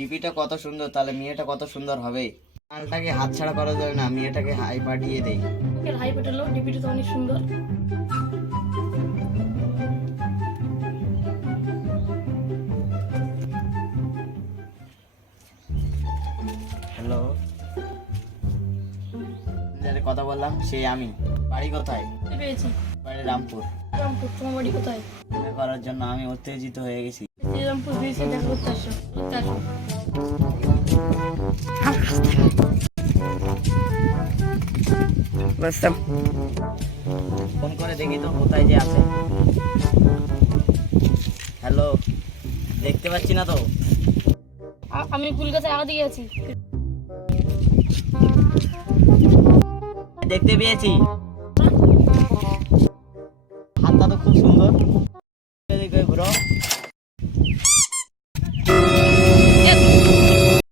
ডিপিটা কত সুন্দর, তাহলে মেয়েটা কত সুন্দর হবে। মালটাকে হাতছাড়া করা যাবে না, মেয়েটাকে হাই পাঠিয়ে দেই। হাই পাঠালো, ডিপিটা তো অনেক সুন্দর। হ্যালো, যারে কথা বললাম সেই আমি। বাড়ি কোথায়? পেয়েছি। বাড়ি রামপুর। রামপুর, তোমার বাড়ি কোথায়? দেখা করার জন্য আমি উত্তেজিত হয়ে গেছি। রামপুর দিয়েছি, দেখা করতে আসো, করতে আসো। বুঝতাম। ফোন করে দেখি তো কোথায় যে আছে। হ্যালো, দেখতে পাচ্ছি না তো। আমি কলকাতায় আগে দিকে আছি। দেখতে পেয়েছি, হাতটা তো খুব সুন্দর। এদিকে ঘুরো।